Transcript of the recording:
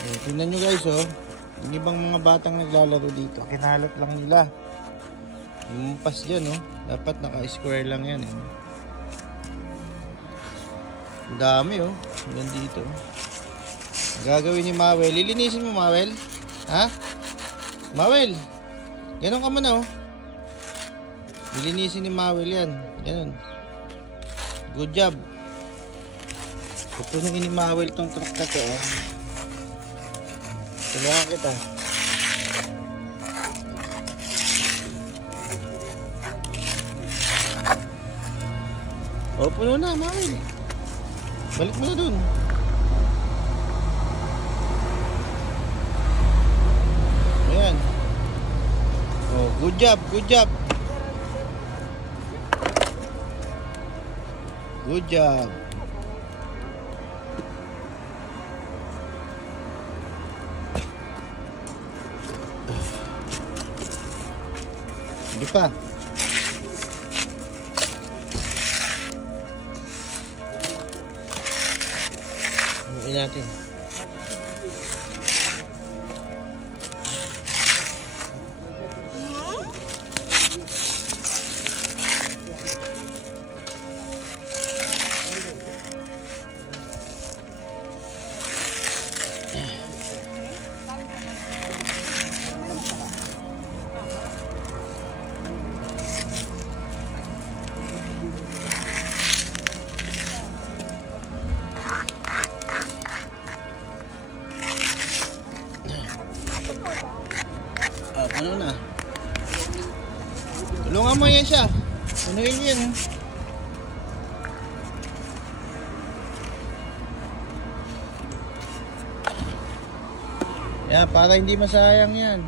Tingnan nyo guys, oh. Yung ibang mga batang naglalaro dito, kinalat lang nila. Lumampas dyan, oh. Dapat naka-square lang yan, eh. Ang dami, oh. Hanggang dito, oh. Gagawin ni Mawel. Lilinisin mo, Mawel? Ha? Mawel! Ganon ka muna, oh. Lilinisin ni Mawel yan. Ganon. Good job. Pupunin ni Mawel tong truck na to, oh. Tulungan kita. O, puno na, Mawel. Balik mo na dun. Ayan. Oh, good job, good job. Good job. Hindi pa. Unahin natin. Ano na? Tulungan mo yan siya. Punuin yan. Yan, para hindi masayang yan.